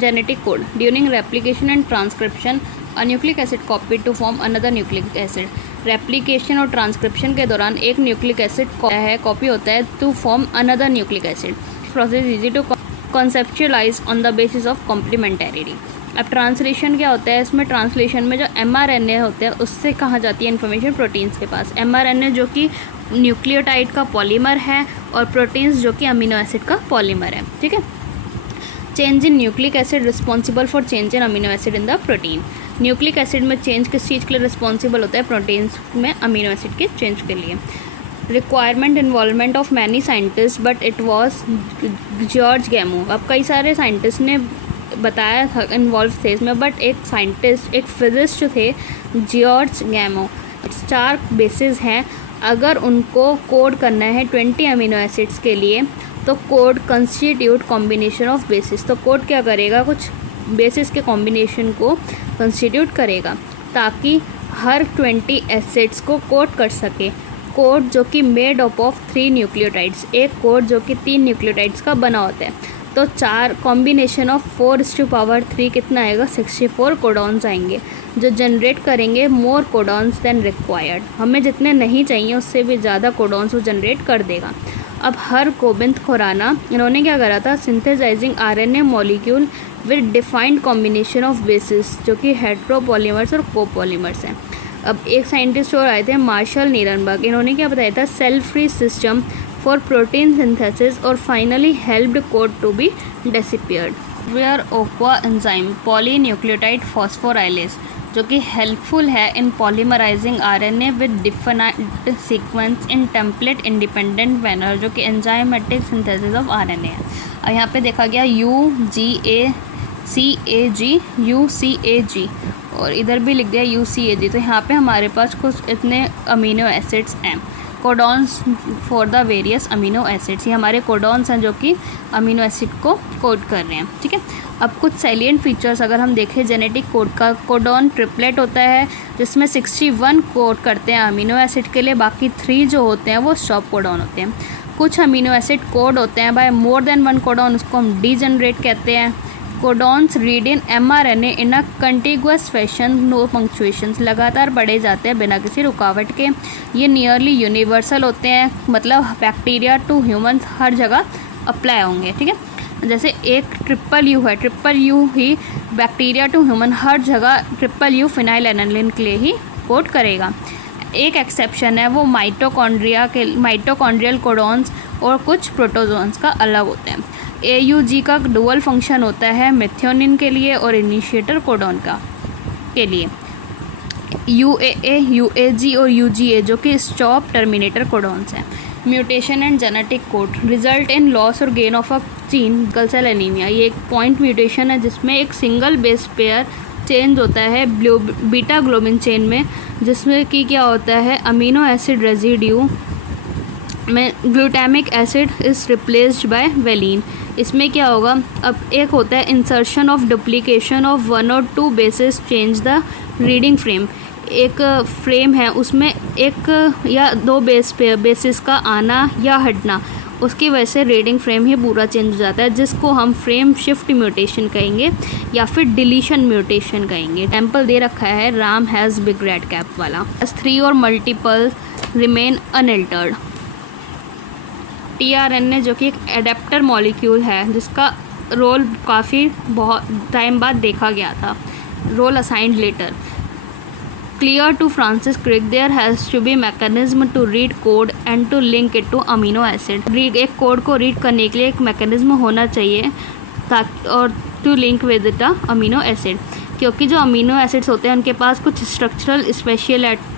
Genetic code during replication and transcription a nucleic acid copied to form another nucleic acid. Replication और transcription के दौरान एक nucleic acid copy होता है to form another nucleic acid. Process easy to conceptualize on the basis of complementarity. अब translation क्या होता है, इसमें ट्रांसलेशन में जो mRNA होते हैं उससे कहाँ जाती है इन्फॉर्मेशन प्रोटीन्स के पास। mRNA जो कि न्यूक्लियोटाइड का पॉलीमर है और प्रोटीन्स जो कि अमीनो एसिड का पॉलीमर है। ठीक है। Change in nucleic acid responsible for change in amino acid in the protein. Nucleic acid में चेंज किस चीज़ के लिए रिस्पॉन्सिबल होता है, प्रोटीन्स में अमीनो एसिड के चेंज के लिए। Requirement involvement of many scientist but it was George Gamow. अब कई सारे साइंटिस्ट ने बताया था इन्वॉल्व थे इसमें, बट एक साइंटिस्ट एक फिजिस्ट थे जॉर्ज गैमो। 4 बेसिस हैं, अगर उनको कोड करना है 20 अमीनो एसिड्स के लिए तो code constitute combination of basis. तो कोड क्या करेगा, कुछ बेसिस के कॉम्बिनेशन को कंस्टिट्यूट करेगा ताकि हर 20 एसिड्स को कोड कर सके। कोड जो कि मेड अप ऑफ 3 न्यूक्लियोटाइड्स, एक कोड जो कि 3 न्यूक्लियोटाइड्स का बना होता है। तो 4 कॉम्बिनेशन ऑफ 4:3 कितना आएगा, 64 कोडॉन्स आएंगे जो जनरेट करेंगे मोर कोडॉन्स देन रिक्वायर्ड। हमें जितने नहीं चाहिए उससे भी ज़्यादा कोडॉन्स वो जनरेट कर देगा। अब हर गोबिंद खुराना इन्होंने क्या करा था, synthesising RNA molecule with defined combination of basis जो कि हेट्रोपॉलीमर्स और कोपॉलीमर्स हैं। अब एक साइंटिस्ट और आए थे मार्शल नीरनबर्ग, इन्होंने क्या बताया था, cell free system for protein synthesis और finally helped code to be disappeared. Where Ochoa enzyme polynucleotide phosphorylase जो कि हेल्पफुल है in polymerising RNA with defined sequence in template independent manner जो कि एंजाइमेटिक सिंथेसिस ऑफ RNA है। और यहाँ पे देखा गया UGAG और इधर भी लिख दिया UCAG। तो यहाँ पे हमारे पास कुछ इतने अमीनो एसिड्स हैं, codons for the various amino acids. ये हमारे कोडॉन्स हैं जो कि अमीनो एसिड को कोड कर रहे हैं। ठीक है। अब कुछ सैलिएंट फीचर्स अगर हम देखें जेनेटिक कोड का, कोडॉन ट्रिपलेट होता है जिसमें 61 कोड करते हैं अमीनो एसिड के लिए, बाकी 3 जो होते हैं वो स्टॉप कोडॉन होते हैं। कुछ अमीनो एसिड कोड होते हैं बाय मोर देन 1 कोडॉन, उसको हम डीजनरेट कहते हैं। Codons read in mRNA in a contiguous fashion, no punctuations, लगातार पढ़े जाते हैं बिना किसी रुकावट के। ये नियरली यूनिवर्सल होते हैं, मतलब बैक्टीरिया टू ह्यूमंस हर जगह अप्लाई होंगे। ठीक है। जैसे एक ट्रिपल है, ट्रिपल यू ही बैक्टीरिया टू ह्यूमन हर जगह ट्रिपल यू फिनाइलएलानिन के लिए ही कोड करेगा। एक एक्सेप्शन है वो माइटोकॉन्ड्रियल कोडॉन्स और कुछ प्रोटोजोन्स का अलग होते हैं। AUG का डुअल फंक्शन होता है मेथियोनिन के लिए और इनिशिएटर कोडॉन का के लिए। UAA, UAG और UGA जो कि स्टॉप टर्मिनेटर कोडॉन्स हैं। Mutation and genetic code result in loss और gain of a gene sickle cell anaemia. ये एक पॉइंट म्यूटेशन है जिसमें एक सिंगल बेस पेयर चेंज होता है बीटा ग्लोबिन चेन में, जिसमें कि क्या होता है, अमीनो एसिड रेजिड्यू में glutamic acid is replaced by valine. इसमें क्या होगा, अब एक होता है इंसर्शन ऑफ डुप्लीकेशन ऑफ 1 और 2 basis change the reading frame. एक फ्रेम है उसमें 1 या 2 बेसिस का आना या हटना, उसकी वजह से रीडिंग फ्रेम ही पूरा चेंज हो जाता है, जिसको हम फ्रेम शिफ्ट म्यूटेशन कहेंगे या फिर डिलीशन म्यूटेशन कहेंगे। एग्जाम्पल दे रखा है Ram has big red cap वाला। 3 और मल्टीपल रिमेन अनअल्टर्ड। tRNA जो कि एक एडेप्टर मॉलिक्यूल है जिसका रोल बहुत टाइम बाद देखा गया था, role assigned later. Clear to Francis Crick there has to be mechanism to read code and to link it to amino acid. एक कोड को रीड करने के लिए एक मैकेनिज्म होना चाहिए ताकि और to link with the amino acid, क्योंकि जो अमीनो एसिड्स होते हैं उनके पास कुछ स्ट्रक्चरल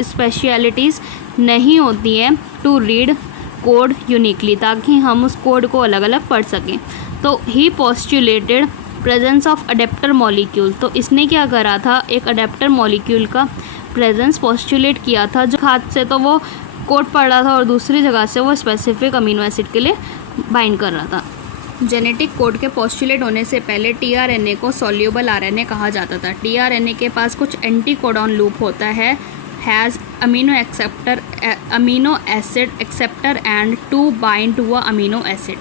स्पेशलिटीज़ नहीं होती हैं टू रीड कोड यूनिकली, ताकि हम उस कोड को अलग अलग पढ़ सकें। तो he postulated presence of adapter molecule. तो इसने क्या करा था, एक अडेप्टर मॉलिक्यूल का प्रेजेंस पोस्टुलेट किया था, जो हाथ से तो वो कोड पढ़ रहा था और दूसरी जगह से वो स्पेसिफिक अमीनो एसिड के लिए बाइंड कर रहा था। जेनेटिक कोड के पोस्टुलेट होने से पहले tRNA को सॉल्यूबल RNA कहा जाता था। tRNA के पास कुछ एंटी कोडॉन लूप होता है, has amino acid acceptor end to bind to a amino acid.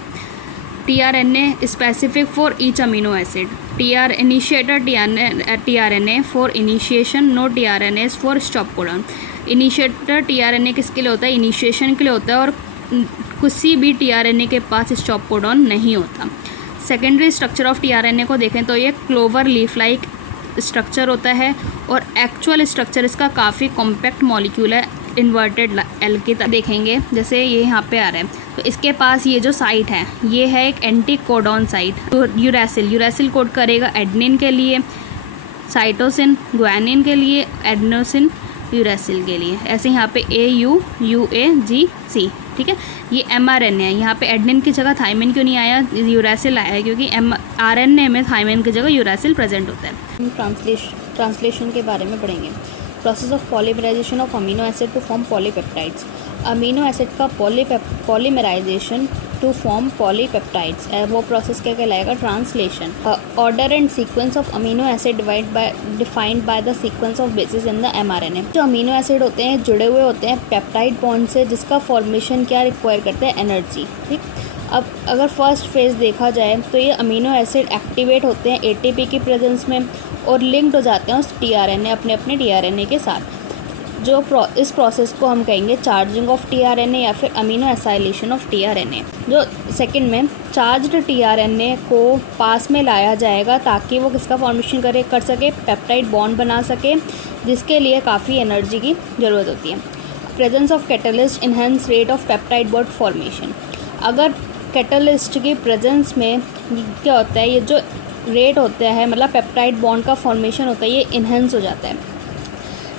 tRNA specific for each amino acid. Initiator tRNA for initiation, no tRNAs for stop codon. Initiator tRNA किसके लिए होता है? Initiation के लिए होता है और किसी भी tRNA के पास स्टॉप कोडॉन नहीं होता। सेकेंडरी स्ट्रक्चर ऑफ tRNA को देखें तो ये क्लोवर लीफ लाइक स्ट्रक्चर होता है और एक्चुअल स्ट्रक्चर इसका काफ़ी कॉम्पैक्ट मॉलिक्यूल है, इन्वर्टेड एल की तरह देखेंगे जैसे ये यहाँ पे आ रहा है। तो इसके पास ये जो साइट है ये है एक एंटी कोडॉन साइट। तो यूरेसिल कोड करेगा एडनिन के लिए, साइटोसिन ग्वानिन के लिए, एडनोसिन यूरेसिल के लिए। ऐसे यहाँ पे AUUAGC, ठीक है। ये mRNA है, यहाँ पे एडनिन की जगह थाइमिन क्यों नहीं आया, यूरेसिल आया है क्योंकि RNA में थाइमिन की जगह यूरेसिल प्रेजेंट होता है। हम ट्रांसलेशन के बारे में पढ़ेंगे। Process of polymerization of amino acid to form polypeptides. Amino acid का पॉलीमराइजेशन टू फॉर्म पॉलीपेप्टाइड्स, वो प्रोसेस क्या कहलाएगा? Translation. Order and sequence of amino acid defined by the sequence of bases in the mRNA। जो amino acid होते हैं जुड़े हुए होते हैं पेप्टाइड बॉन्ड से, जिसका फॉर्मेशन क्या रिक्वायर करते हैं? एनर्जी, ठीक। अब अगर फर्स्ट फेज़ देखा जाए तो ये अमीनो एसिड एक्टिवेट होते हैं ATP की प्रेजेंस में और लिंक्ड हो जाते हैं उस tRNA अपने tRNA के साथ। इस प्रोसेस को हम कहेंगे चार्जिंग ऑफ tRNA या फिर अमीनो एसाइलेशन ऑफ tRNA। जो सेकंड में चार्ज्ड tRNA को पास में लाया जाएगा ताकि वो किसका फॉर्मेशन कर सके? पेप्टाइड बॉन्ड बना सके, जिसके लिए काफ़ी एनर्जी की ज़रूरत होती है। Presence of catalyst enhance rate of peptide bond formation. अगर कैटलिस्ट की प्रेजेंस में क्या होता है, ये जो रेट होता है मतलब पेप्टाइड बॉन्ड का फॉर्मेशन होता है, ये इन्हेंस हो जाता है।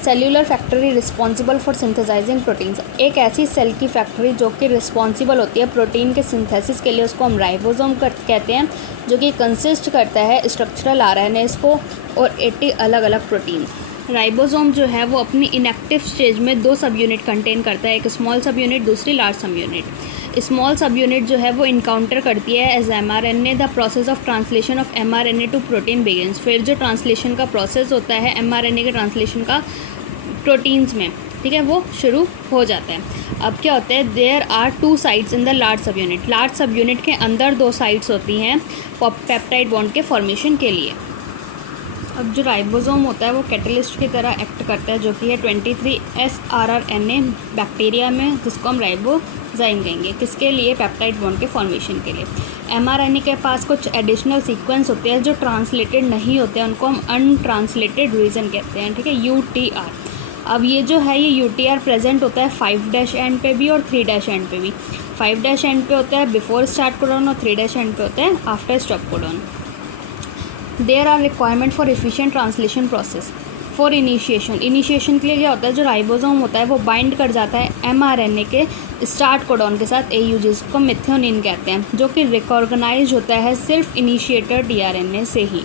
Cellular factory responsible for synthesising proteins. एक ऐसी सेल की फैक्ट्री जो कि रिस्पॉन्सिबल होती है प्रोटीन के सिंथेसिस के लिए, उसको हम राइबोसोम कहते हैं, जो कि कंसिस्ट करता है स्ट्रक्चरल RNAs को और 80 अलग अलग प्रोटीन। राइबोसोम जो है वो अपनी इनएक्टिव स्टेज में 2 सब यूनिट कंटेन करता है, एक स्मॉल सब यूनिट, दूसरी लार्ज सब यूनिट। स्मॉल सब यूनिट जो है वो इनकाउंटर करती है as mRNA। The process of translation of mRNA to protein begins. फिर जो ट्रांसलेशन का प्रोसेस होता है mRNA के ट्रांसलेशन का प्रोटीन्स में, ठीक है, वो शुरू हो जाता है। अब क्या होता है, there are 2 sites in the large subunit. Large subunit के अंदर 2 साइट्स होती हैं पेप्टाइड बॉन्ड के फॉर्मेशन के लिए। अब जो राइबोसोम होता है वो कैटलिस्ट की तरह एक्ट करता है, जो कि है 23S rRNA बैक्टीरिया में, जिसको हम राइबोजाइम कहेंगे। किसके लिए? पेप्टाइड बॉन्ड के फॉर्मेशन के लिए। mRNA के पास कुछ एडिशनल सीक्वेंस होते हैं जो ट्रांसलेटेड नहीं होते हैं, उनको हम अनट्रांसलेटेड रीजन कहते हैं, ठीक है, UTR। अब ये जो है ये UTR प्रेजेंट होता है 5' एंड पे भी और 3' एंड पे भी। 5' एंड पे होता है बिफोर स्टार्ट कोडॉन और 3' एंड पे होता है after stop codon. There are requirement for efficient translation process. For initiation के लिए क्या होता है, जो राइबोसोम होता है वो बाइंड कर जाता है mRNA के स्टार्ट कोडॉन के साथ AU, जिसको मेथियोनिन कहते हैं, जो कि रिकॉर्गनाइज होता है सिर्फ इनिशिएटर tRNA से ही।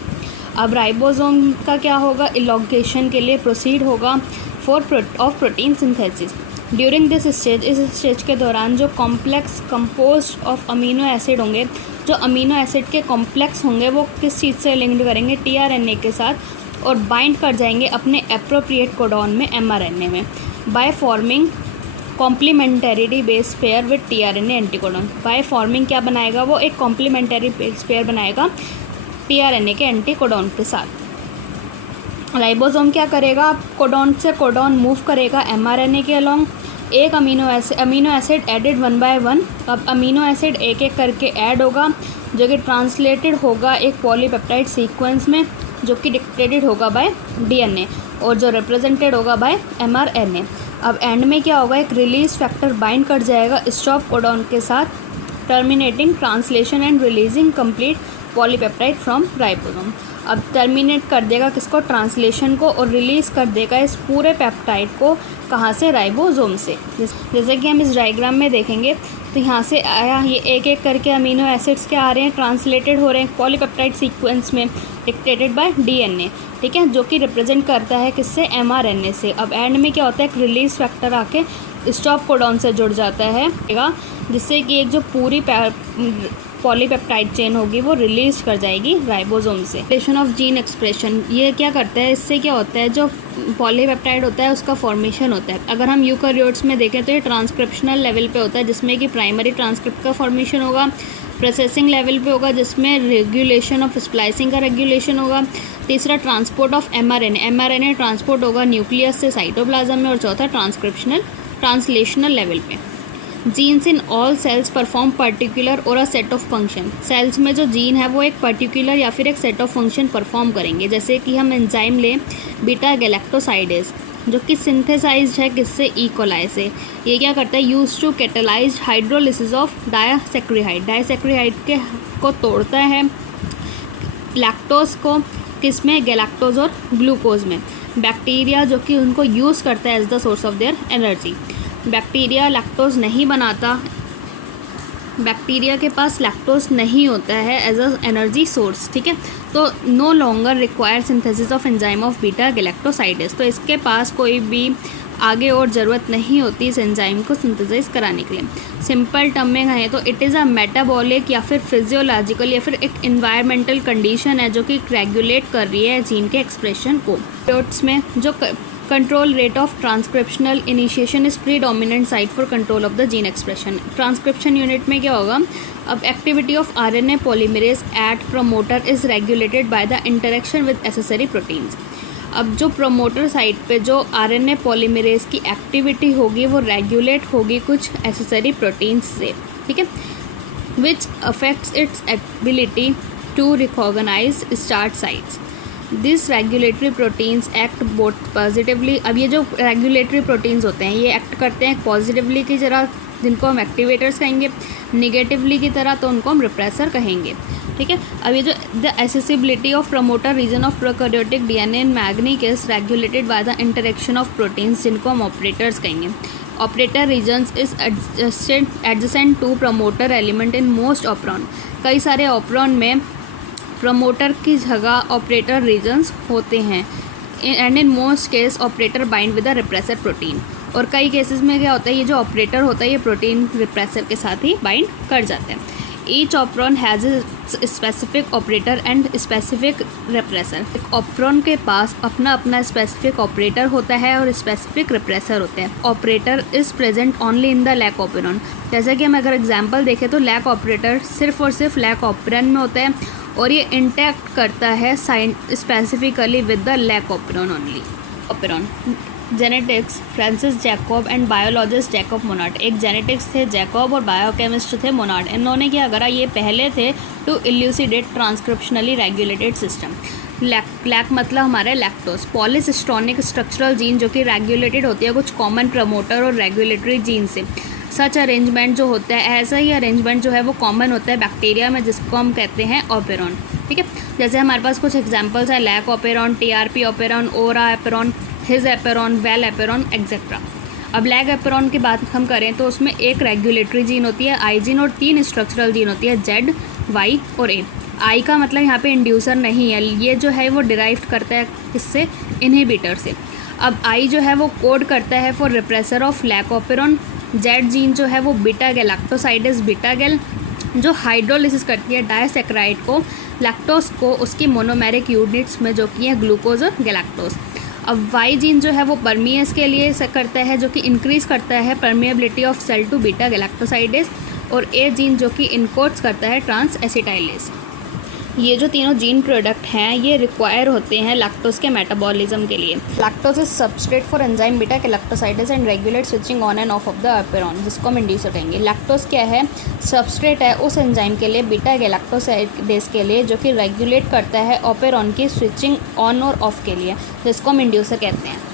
अब राइबोसोम का क्या होगा, इलॉन्गेशन के लिए प्रोसीड होगा of protein synthesis. During this stage, इस स्टेज के दौरान जो complex composed of amino acid होंगे, जो अमीनो एसिड के कॉम्प्लेक्स होंगे वो किस चीज़ से लिंक्ड करेंगे? tRNA के साथ, और बाइंड कर जाएंगे अपने एप्रोप्रिएट कोडॉन में mRNA में, by forming complementarity base pair with tRNA anticodon. By forming क्या बनाएगा वो? एक कॉम्प्लीमेंटरी बेस पेयर बनाएगा tRNA के एंटीकोडॉन के साथ। राइबोसोम क्या करेगा? कोडॉन से कोडॉन मूव करेगा mRNA के अलोंग। एक अमीनो एसिड एडेड 1 by 1। अब अमीनो एसिड एक एक करके ऐड होगा, जो कि ट्रांसलेटेड होगा एक पॉलीपेप्टाइड सीक्वेंस में, जो कि डिक्टेटेड होगा बाय DNA और जो रिप्रेजेंटेड होगा बाय mRNA। अब एंड में क्या होगा, एक रिलीज फैक्टर बाइंड कर जाएगा स्टॉप कोडॉन के साथ, terminating translation and releasing complete polypeptide from ribosome. अब टर्मिनेट कर देगा किसको? ट्रांसलेशन को, और रिलीज़ कर देगा इस पूरे पेप्टाइड को। कहाँ से? राइबोसोम से। जैसे कि हम इस डायग्राम में देखेंगे तो यहाँ से आया, ये एक एक करके अमीनो एसिड्स क्या आ रहे हैं? ट्रांसलेटेड हो रहे हैं पॉलीपेप्टाइड सीक्वेंस में, डिक्टेटेड बाय DNA, ठीक है, जो कि रिप्रेजेंट करता है किससे? mRNA से। अब एंड में क्या होता है, एक रिलीज फैक्टर आके स्टॉप कोडॉन से जुड़ जाता है, जिससे कि एक जो पूरी पॉलीपेप्टाइड चेन होगी वो रिलीज कर जाएगी राइबोसोम से। रेगुलेशन ऑफ जीन एक्सप्रेशन, ये क्या करता है, इससे क्या होता है, जो पॉलीपेप्टाइड होता है उसका फॉर्मेशन होता है। अगर हम यूकैरियोट्स में देखें तो ये ट्रांसक्रिप्शनल लेवल पे होता है, जिसमें कि प्राइमरी ट्रांसक्रिप्ट का फॉर्मेशन होगा, प्रोसेसिंग लेवल पे होगा जिसमें रेगुलेशन ऑफ स्प्लाइसिंग का रेगुलेशन होगा। तीसरा ट्रांसपोर्ट ऑफ एमआरएनए ट्रांसपोर्ट होगा न्यूक्लियस से साइटोप्लाज्म में। और चौथा ट्रांसलेशनल लेवल पे genes in all cells perform particular और a set of function. Cells में जो जीन है वो एक पर्टिकुलर या फिर एक सेट ऑफ फंक्शन परफॉर्म करेंगे। जैसे कि हम एंजाइम लें बीटा गैलेक्टोसाइडेज जो कि सिंथेसाइज्ड है किससे, ई कोलाई से। ये क्या करता है, use to catalyse hydrolysis of disaccharide के को तोड़ता है लैक्टोज को किसमें, गैलेक्टोज और ग्लूकोज में। बैक्टीरिया जो कि उनको यूज़ करता है as the source of their energy. Bacteria lactose नहीं बनाता, बैक्टीरिया के पास लैक्टोज नहीं होता है एज अ एनर्जी सोर्स, ठीक है। तो no longer require synthesis of enzyme of beta galactosidase. तो इसके पास कोई भी आगे और ज़रूरत नहीं होती इस एंजाइम को सिंथेसाइज कराने के लिए। सिंपल टर्म में कहें तो इट इज़ अ मेटाबॉलिक या फिर फिजियोलॉजिकल या फिर एक इन्वायरमेंटल कंडीशन है जो कि रेगुलेट कर रही है जीन के एक्सप्रेशन को। प्रोट्स में जो control rate of transcriptional initiation is predominant site for control of the gene expression. Transcription unit में क्या होगा, अब activity of RNA polymerase at promoter is regulated by the interaction with accessory proteins. अब जो प्रोमोटर साइट पे जो RNA polymerase की activity होगी वो रेगुलेट होगी कुछ एसेसरी प्रोटीन्स से, ठीक है, which affects its ability to recognize start sites. This regulatory proteins act both positively. अब ये जो रेगुलेटरी प्रोटीन्स होते हैं ये एक्ट करते हैं पॉजिटिवली की तरह जिनको हम एक्टिवेटर्स कहेंगे, निगेटिवली की तरह तो उनको हम रिप्रेसर कहेंगे, ठीक है। अब ये जो the accessibility of promoter region of prokaryotic DNA in मैग्निक is regulated by the interaction of proteins जिनको हम ऑपरेटर्स कहेंगे। Operator regions is adjacent to promoter element in most operon. कई सारे ऑपरॉन में प्रमोटर की जगह ऑपरेटर रीजन्स होते हैं and in most case operator bind with the repressor protein. और कई केसेस में क्या होता है, ये जो ऑपरेटर होता है ये प्रोटीन रिप्रेसर के साथ ही बाइंड कर जाते हैं। Each operon has a specific operator and specific repressor. एक ऑपरॉन के पास अपना अपना स्पेसिफिक ऑपरेटर होता है और स्पेसिफिक रिप्रेसर होते हैं। Operator is present only in the lac operon. जैसे कि हम अगर एग्जांपल देखें तो लैक ऑपरेटर सिर्फ और सिर्फ लैक ऑपरॉन में होता है और ये इंटैक्ट करता है specifically with the lac operon only. Operon genetics Francis Jacob and biologist Jacob Monod. एक जेनेटिक्स थे जैकब और बायोकेमिस्ट थे मोनार्ड। इन्होंने क्या करा, ये पहले थे to elucidate transcriptionally regulated system. Lac मतलब हमारे लैक्टोज पॉलीसिस्टोनिक स्ट्रक्चरल जीन जो कि रेगुलेटेड होती है कुछ कॉमन प्रमोटर और रेगुलेटरी जीन से। सच अरेंजमेंट जो होता है, ऐसा ही अरेंजमेंट जो है वो कॉमन होता है बैक्टीरिया में जिसको हम कहते हैं ऑपेरॉन, ठीक है। जैसे हमारे पास कुछ एग्जांपल्स है लैक ऑपेरॉन, टीआरपी ऑपेरॉन, ओरा एपेरॉन, हिज एपेरॉन, वेल एपेरॉन एक्सेट्रा। अब लैक एपेरॉन की बात हम करें तो उसमें एक रेगुलेटरी जीन होती है आई जीन और 3 स्ट्रक्चरल जीन होती है जेड, वाई और ए। आई का मतलब यहाँ पे इंड्यूसर नहीं है, ये जो है वो डिराइव करता है किससे, इनहिबिटर से। अब आई जो है वो कोड करता है for repressor of lac operon. Z gene जो है वो बीटा गैलेक्टोसाइडेज बीटा गैल जो हाइड्रोलिसिस करती है डायसैक्राइड को लैक्टोज को उसकी मोनोमेरिक यूनिट्स में जो कि है ग्लूकोज और गैलेक्टोज। अब वाई जीन जो है वो परमिएस के लिए करता है जो कि इंक्रीज़ करता है permeability of cell to beta galactosidase. और ए जीन जो कि इनकोड्स करता है ट्रांस एसिटाइलेज। ये जो तीनों जीन प्रोडक्ट हैं ये रिक्वायर होते हैं लैक्टोज के मेटाबॉलिज्म के लिए। Lactose is substrate for enzyme beta galactosidase and regulate switching on and off of the operon जिसको हम इंड्यूसर कहेंगे। लैक्टोज क्या है, सबस्ट्रेट है उस एंजाइम के लिए बीटा गैलेक्टोसाइडेज के लिए जो कि रेगुलेट करता है ऑपेरॉन की स्विचिंग ऑन और ऑफ के लिए जिसको हम इंड्यूसर कहते हैं।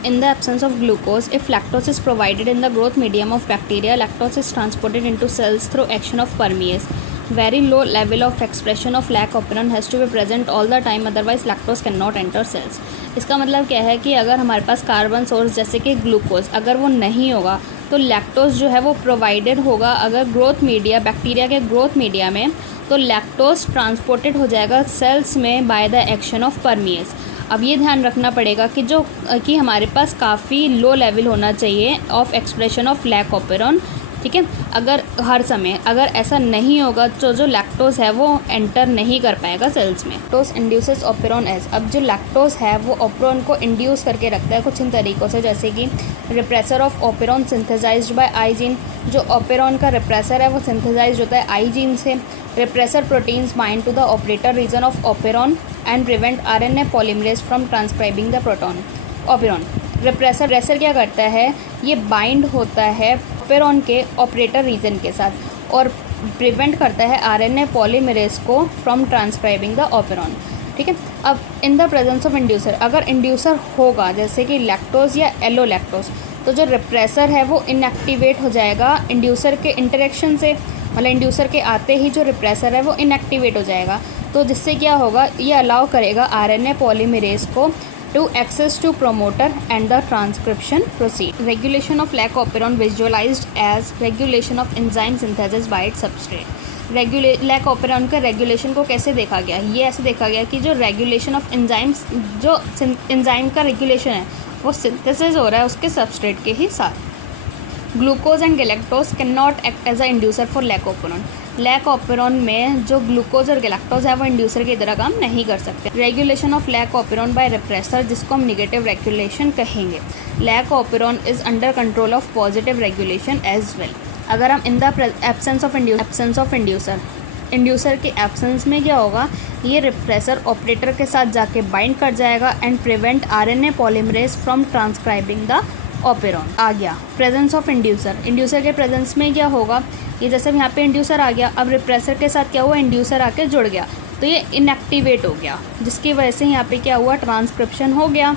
In the absence of glucose, if lactose is provided in the growth medium of bacteria, lactose is transported into cells through action of permease. Very low level of expression of lac operon has to be present all the time, otherwise lactose cannot enter cells. इसका मतलब क्या है कि अगर हमारे पास carbon source जैसे कि glucose अगर वो नहीं होगा तो लैक्टोज जो है वो प्रोवाइडेड होगा। अगर ग्रोथ मीडिया बैक्टीरिया के ग्रोथ मीडिया में तो लैक्टोज ट्रांसपोर्टेड हो जाएगा सेल्स में बाय द एक्शन ऑफ परमिएज। अब ये ध्यान रखना पड़ेगा कि हमारे पास काफ़ी लो लेवल होना चाहिए of expression of lac operon ठीक है। अगर हर समय अगर ऐसा नहीं होगा तो जो लैक्टोज है वो एंटर नहीं कर पाएगा सेल्स में। लैक्टोज इंड्यूसेस ऑपेरॉन एज, अब जो लैक्टोज है वो ऑपेरॉन को इंड्यूस करके रखता है कुछ इन तरीक़ों से, जैसे कि repressor of operon synthesised by I gene, जो ऑपेरॉन का रिप्रेसर है वो सिंथेसाइज होता है आई जीन से। Repressor proteins bind to the operator region of operon and prevent RNA polymerase from transcribing the proton operon. Repressor क्या करता है, ये बाइंड होता है ऑपेरॉन के ऑपरेटर रीजन के साथ और प्रिवेंट करता है आरएनए पॉलीमरेज को फ्रॉम ट्रांसक्राइबिंग द ऑपेरॉन। ठीक है। अब in the presence of inducer, अगर इंड्यूसर होगा जैसे कि लैक्टोज या एलो लैक्टोज, तो जो रिप्रेसर है वो इनएक्टिवेट हो जाएगा इंड्यूसर के इंटरेक्शन से, मतलब इंड्यूसर के आते ही जो रिप्रेसर है वो इनएक्टिवेट हो जाएगा। तो जिससे क्या होगा, ये अलाउ करेगा आरएनए पॉलीमरेज को to access to promoter and the transcription proceed. Regulation of lac operon visualized as regulation of enzyme synthesis by its substrate. Lac operon का रेगुलेशन को कैसे देखा गया, ये ऐसे देखा गया कि जो रेगुलेशन ऑफ एंजाइम्स, जो एंजाइम का रेगुलेशन है वो सिंथेसिस हो रहा है उसके सबस्ट्रेट के ही साथ। Glucose and galactose can not act as a inducer for lac operon. Lac operon में जो ग्लूकोज और गैलेक्टोज है वो इंड्यूसर की तरह काम नहीं कर सकते। Regulation of lac operon by repressor, जिसको हम निगेटिव रेगुलेशन कहेंगे। Lac operon is under control of positive regulation as well. अगर हम in the absence of inducer के एब्सेंस में क्या होगा, ये रिप्रेसर ऑपरेटर के साथ जाके बाइंड कर जाएगा and prevent RNA polymerase from transcribing the operon. आ गया प्रेजेंस ऑफ इंड्यूसर के प्रेजेंस में क्या होगा, ये जैसे यहाँ पे इंड्यूसर आ गया, अब रिप्रेसर के साथ क्या हुआ, इंड्यूसर आके जुड़ गया तो ये इनएक्टिवेट हो गया, जिसकी वजह से यहाँ पे क्या हुआ, ट्रांसक्रिप्शन हो गया।